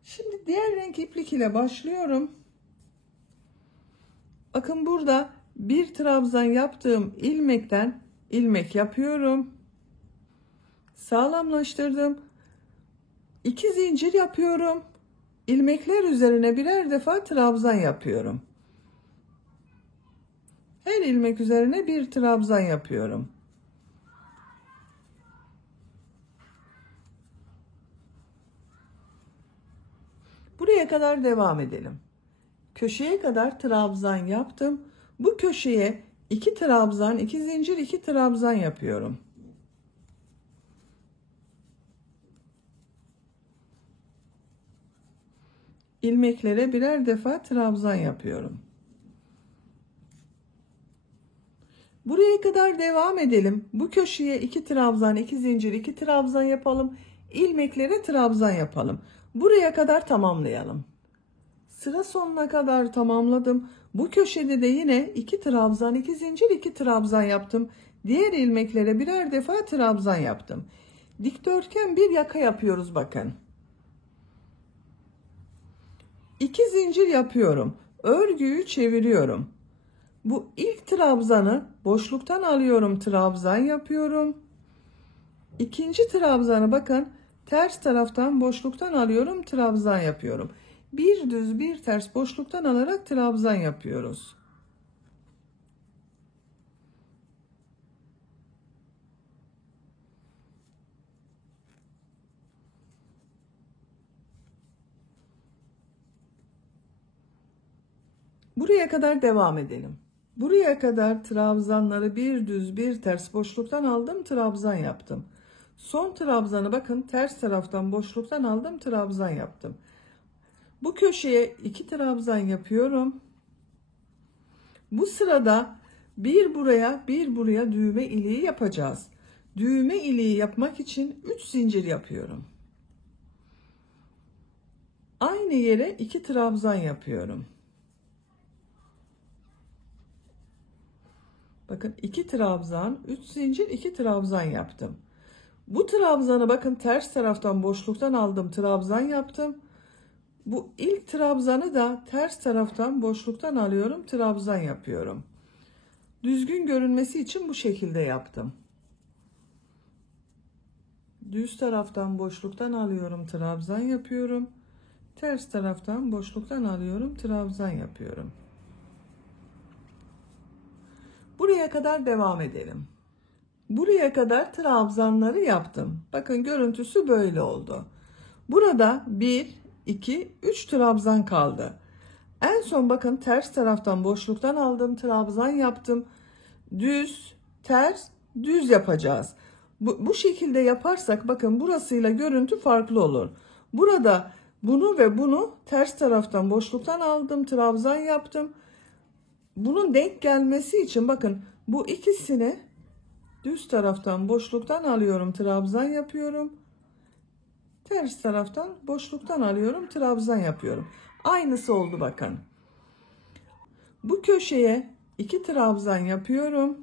Şimdi diğer renk iplik ile başlıyorum. Bakın burada bir trabzan yaptığım ilmekten ilmek yapıyorum. Sağlamlaştırdım. 2 zincir yapıyorum. İlmekler üzerine birer defa trabzan yapıyorum. Her ilmek üzerine bir trabzan yapıyorum. Buraya kadar devam edelim. Köşeye kadar trabzan yaptım. Bu köşeye 2 trabzan, 2 zincir, 2 trabzan yapıyorum. İlmeklere birer defa trabzan yapıyorum. Buraya kadar devam edelim. Bu köşeye 2 trabzan, 2 zincir, 2 trabzan yapalım. İlmeklere trabzan yapalım. Buraya kadar tamamlayalım. Sıra sonuna kadar tamamladım. Bu köşede de yine 2 trabzan, 2 zincir, 2 trabzan yaptım. Diğer ilmeklere birer defa trabzan yaptım. Dikdörtgen bir yaka yapıyoruz bakın. 2 zincir yapıyorum. Örgüyü çeviriyorum. Bu ilk trabzanı boşluktan alıyorum, trabzan yapıyorum. İkinci trabzanı bakın ters taraftan boşluktan alıyorum, trabzan yapıyorum. Bir düz bir ters boşluktan alarak trabzan yapıyoruz. Buraya kadar devam edelim. Buraya kadar trabzanları bir düz bir ters boşluktan aldım, trabzan yaptım. Son trabzanı bakın ters taraftan boşluktan aldım, trabzan yaptım. Bu köşeye 2 trabzan yapıyorum. Bu sırada bir buraya bir buraya düğme iliği yapacağız. Düğme iliği yapmak için 3 zincir yapıyorum. Aynı yere 2 trabzan yapıyorum. Bakın 2 trabzan, 3 zincir, 2 trabzan yaptım. Bu trabzanı bakın ters taraftan boşluktan aldım, trabzan yaptım. Bu ilk trabzanı da ters taraftan boşluktan alıyorum, trabzan yapıyorum. Düzgün görünmesi için bu şekilde yaptım. Düz taraftan boşluktan alıyorum, trabzan yapıyorum. Ters taraftan boşluktan alıyorum, trabzan yapıyorum. Buraya kadar devam edelim. Buraya kadar trabzanları yaptım. Bakın görüntüsü böyle oldu. Burada 1, 2, 3 trabzan kaldı. En son bakın ters taraftan boşluktan aldım, trabzan yaptım. Düz, ters, düz yapacağız. Bu şekilde yaparsak bakın burasıyla görüntü farklı olur. Burada bunu ve bunu ters taraftan boşluktan aldım, trabzan yaptım. Bunun denk gelmesi için bakın bu ikisini düz taraftan boşluktan alıyorum, trabzan yapıyorum. Ters taraftan boşluktan alıyorum, trabzan yapıyorum. Aynısı oldu bakın. Bu köşeye 2 trabzan yapıyorum.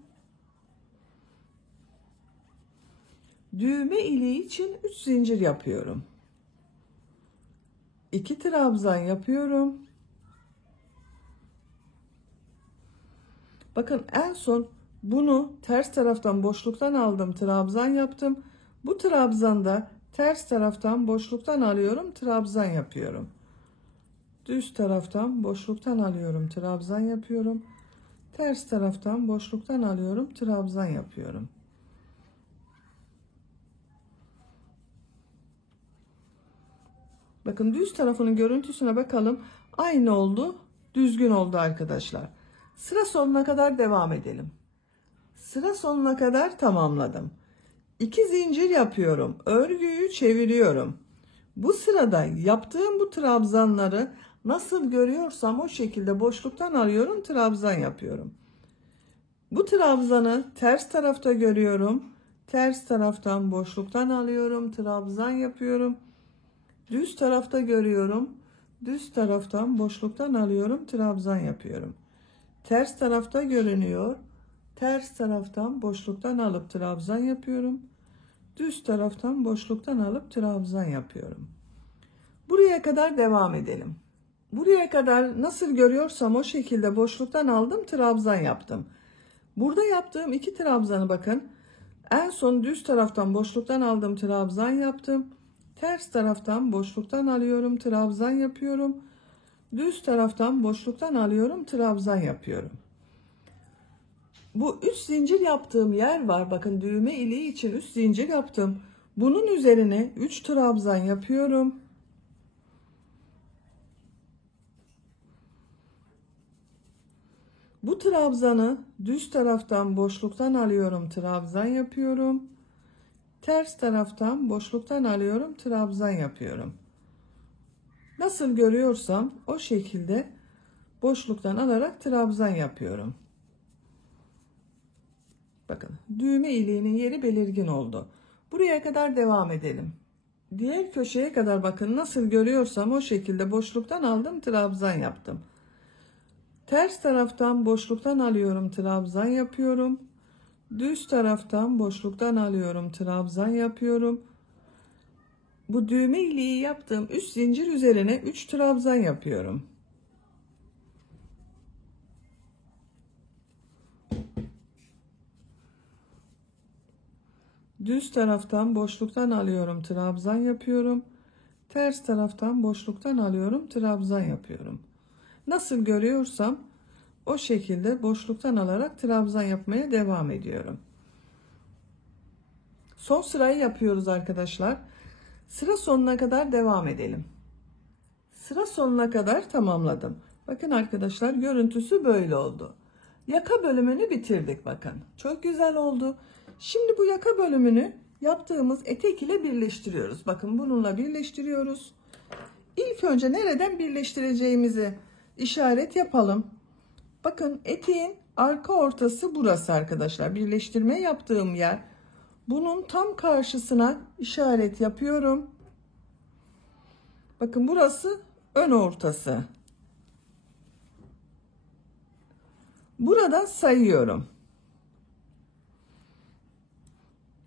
Düğme iliği için 3 zincir yapıyorum. 2 trabzan yapıyorum. Bakın en son bunu ters taraftan boşluktan aldım, trabzan yaptım. Bu trabzanda ters taraftan boşluktan alıyorum, trabzan yapıyorum. Düz taraftan boşluktan alıyorum, trabzan yapıyorum. Ters taraftan boşluktan alıyorum, trabzan yapıyorum. Bakın düz tarafının görüntüsüne bakalım. Aynı oldu, düzgün oldu arkadaşlar. Sıra sonuna kadar devam edelim. Sıra sonuna kadar tamamladım. 2 zincir yapıyorum. Örgüyü çeviriyorum. Bu sırada yaptığım bu trabzanları nasıl görüyorsam o şekilde boşluktan alıyorum, trabzan yapıyorum. Bu trabzanı ters tarafta görüyorum. Ters taraftan boşluktan alıyorum, trabzan yapıyorum. Düz tarafta görüyorum. Düz taraftan boşluktan alıyorum, trabzan yapıyorum. Ters tarafta görünüyor. Ters taraftan boşluktan alıp trabzan yapıyorum. Düz taraftan boşluktan alıp trabzan yapıyorum. Buraya kadar devam edelim. Buraya kadar nasıl görüyorsam o şekilde boşluktan aldım, trabzan yaptım. Burada yaptığım 2 trabzanı bakın. En son düz taraftan boşluktan aldım, trabzan yaptım. Ters taraftan boşluktan alıyorum, trabzan yapıyorum. Düz taraftan boşluktan alıyorum, trabzan yapıyorum. Bu 3 zincir yaptığım yer var. Bakın düğme iliği için 3 zincir yaptım. Bunun üzerine 3 trabzan yapıyorum. Bu trabzanı düz taraftan boşluktan alıyorum, trabzan yapıyorum. Ters taraftan boşluktan alıyorum, trabzan yapıyorum. Nasıl görüyorsam o şekilde boşluktan alarak trabzan yapıyorum. Bakın düğme iliğinin yeri belirgin oldu. Buraya kadar devam edelim. Diğer köşeye kadar bakın nasıl görüyorsam o şekilde boşluktan aldım, trabzan yaptım. Ters taraftan boşluktan alıyorum, trabzan yapıyorum. Düz taraftan boşluktan alıyorum, trabzan yapıyorum. Bu düğme iliği yaptığım 3 zincir üzerine 3 trabzan yapıyorum. Düz taraftan boşluktan alıyorum, trabzan yapıyorum. Ters taraftan boşluktan alıyorum, trabzan yapıyorum. Nasıl görüyorsam o şekilde boşluktan alarak trabzan yapmaya devam ediyorum. Son sırayı yapıyoruz arkadaşlar. Sıra sonuna kadar devam edelim. Sıra sonuna kadar tamamladım. Bakın arkadaşlar görüntüsü böyle oldu. Yaka bölümünü bitirdik bakın. Çok güzel oldu. Şimdi bu yaka bölümünü yaptığımız etek ile birleştiriyoruz. Bakın bununla birleştiriyoruz. İlk önce nereden birleştireceğimizi işaret yapalım. Bakın eteğin arka ortası burası arkadaşlar. Birleştirme yaptığım yer. Bunun tam karşısına işaret yapıyorum. Bakın burası ön ortası. Buradan sayıyorum.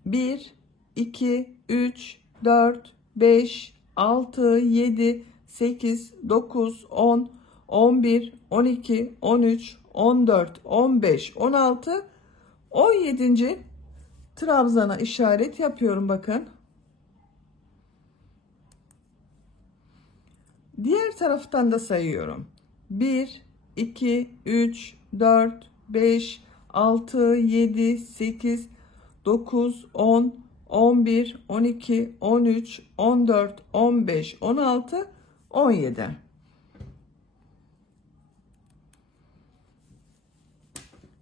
1, 2, 3, 4, 5, 6, 7, 8, 9, 10, 11, 12, 13, 14, 15, 16, 17. trabzana işaret yapıyorum bakın. Diğer taraftan da sayıyorum. 1, 2, 3, 4, 5, 6, 7, 8, 9, 10, 11, 12, 13, 14, 15, 16, 17.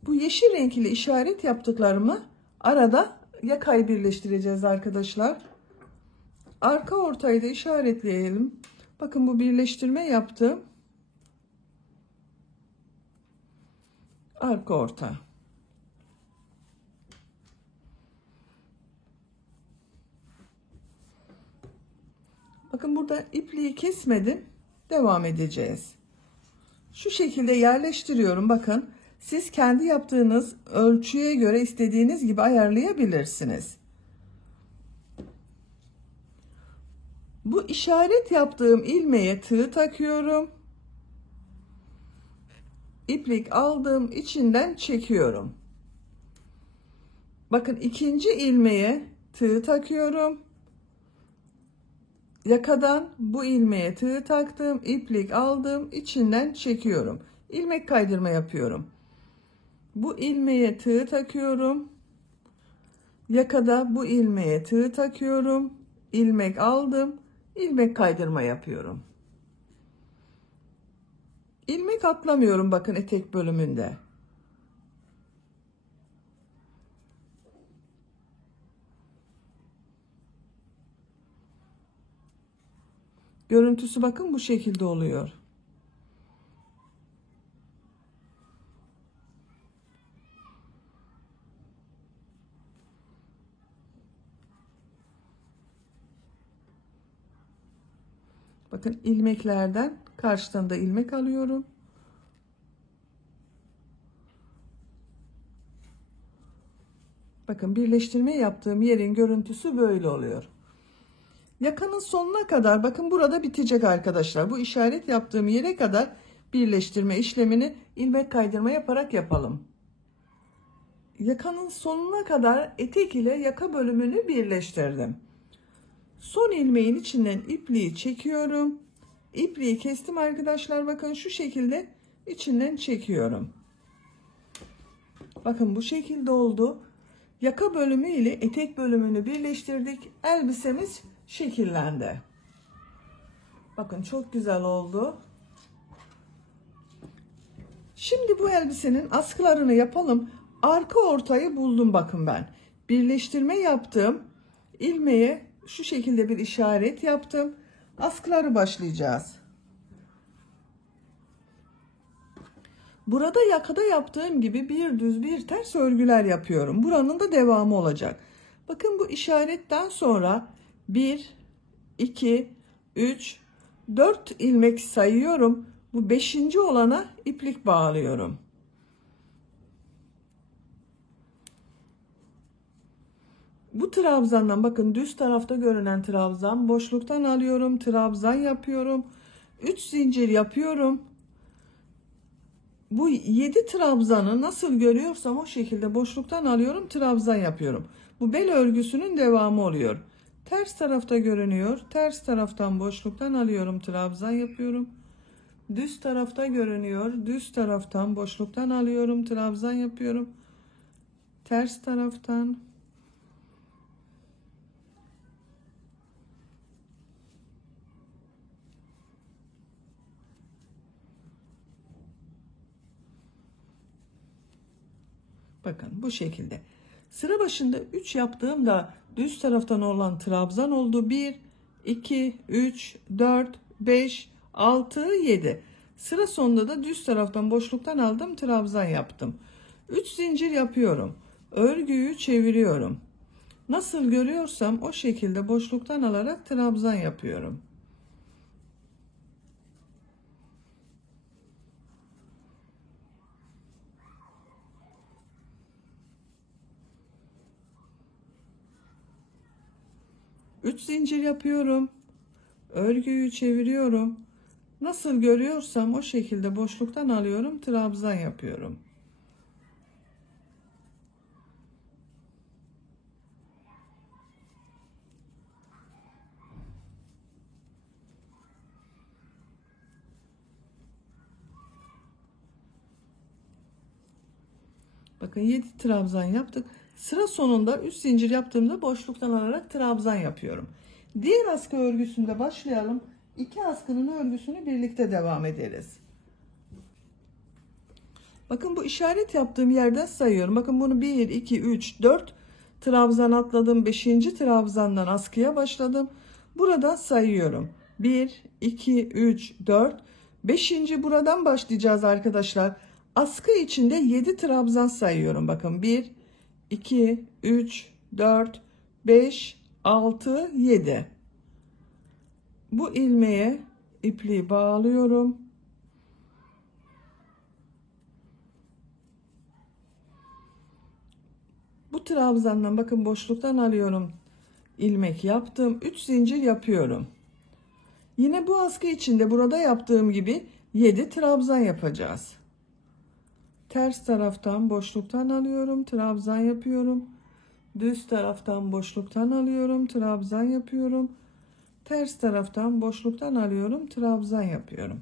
Bu yeşil renkli işaret yaptıklarımı arada yakayı birleştireceğiz arkadaşlar. Arka ortayı da işaretleyelim. Bakın bu birleştirme yaptım. Arka orta. Bakın burada ipliği kesmedim. Devam edeceğiz. Şu şekilde yerleştiriyorum. Bakın siz kendi yaptığınız ölçüye göre istediğiniz gibi ayarlayabilirsiniz. Bu işaret yaptığım ilmeğe tığ takıyorum. İplik aldım, içinden çekiyorum. Bakın ikinci ilmeğe tığ takıyorum. Yakadan bu ilmeğe tığ taktım, iplik aldım, içinden çekiyorum. İlmek kaydırma yapıyorum. Bu ilmeğe tığ takıyorum. Yakada bu ilmeğe tığ takıyorum. İlmek aldım, ilmek kaydırma yapıyorum. İlmek atlamıyorum bakın etek bölümünde. Görüntüsü bakın bu şekilde oluyor. Bakın ilmeklerden karşıdan da ilmek alıyorum. Bakın birleştirme yaptığım yerin görüntüsü böyle oluyor. Yakanın sonuna kadar bakın burada bitecek arkadaşlar. Bu işaret yaptığım yere kadar birleştirme işlemini ilmek kaydırma yaparak yapalım. Yakanın sonuna kadar etek ile yaka bölümünü birleştirdim. Son ilmeğin içinden ipliği çekiyorum. İpliği kestim arkadaşlar. Bakın şu şekilde içinden çekiyorum. Bakın bu şekilde oldu. Yaka bölümü ile etek bölümünü birleştirdik. Elbisemiz şekillendi. Bakın çok güzel oldu. Şimdi bu elbisenin askılarını yapalım. Arka ortayı buldum bakın ben. Birleştirme yaptım. İlmeğe şu şekilde bir işaret yaptım. Askıları başlayacağız. Burada yakada yaptığım gibi bir düz bir ters örgüler yapıyorum. Buranın da devamı olacak. Bakın bu işaretten sonra 1, 2, 3, 4 ilmek sayıyorum. Bu 5. olana iplik bağlıyorum. Bu trabzandan bakın düz tarafta görünen trabzan boşluktan alıyorum. Trabzan yapıyorum. 3 zincir yapıyorum. Bu 7 trabzanı nasıl görüyorsam o şekilde boşluktan alıyorum. Trabzan yapıyorum. Bu bel örgüsünün devamı oluyor. Ters tarafta görünüyor. Ters taraftan boşluktan alıyorum. Trabzan yapıyorum. Düz tarafta görünüyor. Düz taraftan boşluktan alıyorum. Trabzan yapıyorum. Ters taraftan. Bakın bu şekilde. Sıra başında 3 yaptığımda düz taraftan olan trabzan oldu. 1, 2, 3, 4, 5, 6, 7. Sıra sonunda da düz taraftan boşluktan aldım, trabzan yaptım. 3 zincir yapıyorum. Örgüyü çeviriyorum. Nasıl görüyorsam o şekilde boşluktan alarak trabzan yapıyorum. Üç zincir yapıyorum. Örgüyü çeviriyorum. Nasıl görüyorsam o şekilde boşluktan alıyorum, trabzan yapıyorum. Bakın 7 trabzan yaptık. Sıra sonunda 3 zincir yaptığımda boşluktan alarak trabzan yapıyorum. Diğer askı örgüsünde başlayalım. 2 askının örgüsünü birlikte devam ederiz. Bakın bu işaret yaptığım yerden sayıyorum. Bakın bunu 1, 2, 3, 4 trabzan atladım. 5. trabzandan askıya başladım. Buradan sayıyorum. 1, 2, 3, 4. 5. buradan başlayacağız arkadaşlar. Askı içinde 7 trabzan sayıyorum. Bakın 1, 2, 3, 4, 5, 6, 7. Bu ilmeğe ipliği bağlıyorum. Bu trabzandan bakın boşluktan alıyorum. İlmek yaptım. 3 zincir yapıyorum. Yine bu askı içinde burada yaptığım gibi 7 trabzan yapacağız. Ters taraftan boşluktan alıyorum, trabzan yapıyorum. Düz taraftan boşluktan alıyorum, trabzan yapıyorum. Ters taraftan boşluktan alıyorum, trabzan yapıyorum.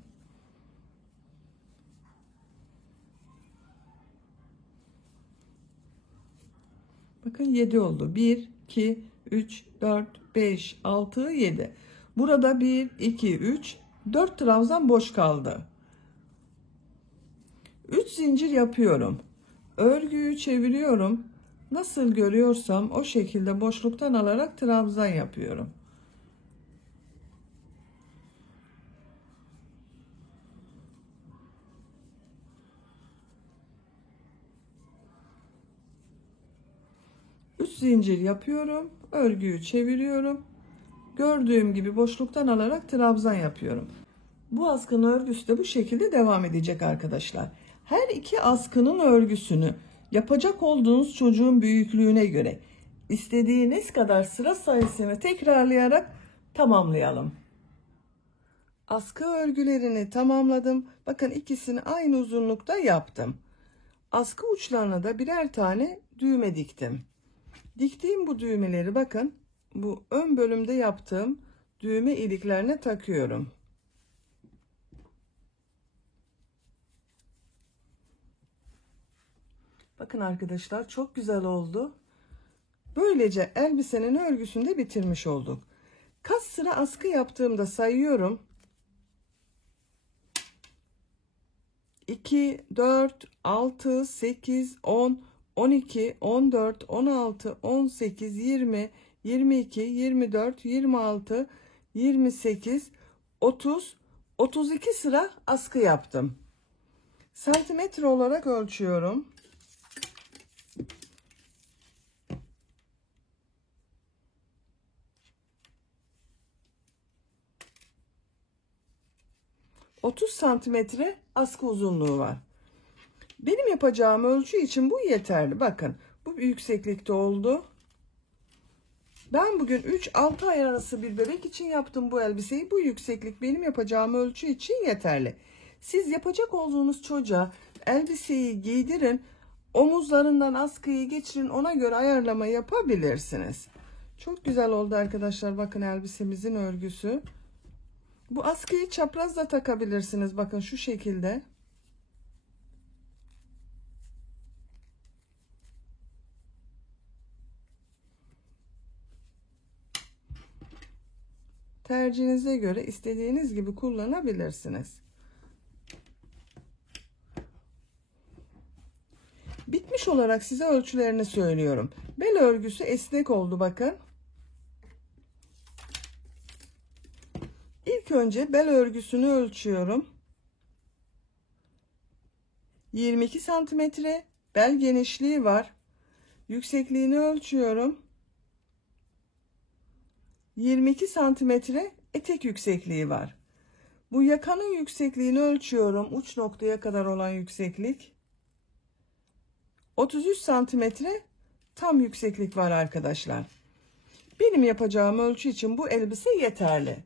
Bakın 7 oldu. 1, 2, 3, 4, 5, 6, 7. Burada 1, 2, 3, 4 trabzan boş kaldı. 3 zincir yapıyorum. Örgüyü çeviriyorum. Nasıl görüyorsam o şekilde boşluktan alarak trabzan yapıyorum. Üç zincir yapıyorum. Örgüyü çeviriyorum. Gördüğüm gibi boşluktan alarak trabzan yapıyorum. Bu askının örgüsü de bu şekilde devam edecek arkadaşlar. Her iki askının örgüsünü yapacak olduğunuz çocuğun büyüklüğüne göre istediğiniz kadar sıra sayısını tekrarlayarak tamamlayalım. Askı örgülerini tamamladım. Bakın ikisini aynı uzunlukta yaptım. Askı uçlarına da birer tane düğme diktim. Diktiğim bu düğmeleri bakın bu ön bölümde yaptığım düğme iliklerine takıyorum. Bakın arkadaşlar çok güzel oldu. Böylece elbisenin örgüsünü de bitirmiş olduk. Kaç sıra askı yaptığımda sayıyorum. 2, 4, 6, 8, 10, 12, 14, 16, 18, 20, 22, 24, 26, 28, 30, 32 sıra askı yaptım. Santimetre olarak ölçüyorum. 30 santimetre askı uzunluğu var. Benim yapacağım ölçü için bu yeterli. Bakın bu yükseklikte oldu. Ben bugün 3-6 ay arası bir bebek için yaptım bu elbiseyi. Bu yükseklik benim yapacağım ölçü için yeterli. Siz yapacak olduğunuz çocuğa elbiseyi giydirin. Omuzlarından askıyı geçirin. Ona göre ayarlama yapabilirsiniz. Çok güzel oldu arkadaşlar. Bakın elbisemizin örgüsü. Bu askıyı çapraz da takabilirsiniz. Bakın şu şekilde. Tercihinize göre istediğiniz gibi kullanabilirsiniz. Bitmiş olarak size ölçülerini söylüyorum. Bel örgüsü esnek oldu bakın. İlk önce bel örgüsünü ölçüyorum. 22 santimetre bel genişliği var. Yüksekliğini ölçüyorum. 22 santimetre etek yüksekliği var. Bu yakanın yüksekliğini ölçüyorum. Uç noktaya kadar olan yükseklik. 33 santimetre tam yükseklik var arkadaşlar. Benim yapacağım ölçü için bu elbise yeterli.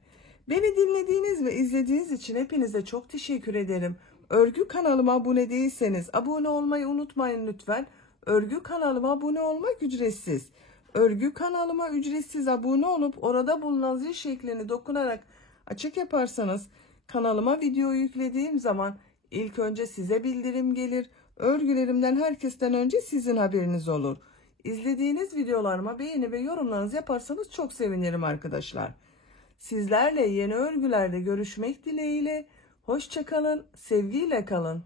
Beni dinlediğiniz ve izlediğiniz için hepinize çok teşekkür ederim. Örgü kanalıma abone değilseniz abone olmayı unutmayın lütfen. Örgü kanalıma abone olmak ücretsiz. Örgü kanalıma ücretsiz abone olup orada bulunan zil şeklini dokunarak açık yaparsanız kanalıma video yüklediğim zaman ilk önce size bildirim gelir. Örgülerimden herkesten önce sizin haberiniz olur. İzlediğiniz videolarıma beğeni ve yorumlarınızı yaparsanız çok sevinirim arkadaşlar. Sizlerle yeni örgülerde görüşmek dileğiyle. Hoşça kalın, sevgiyle kalın.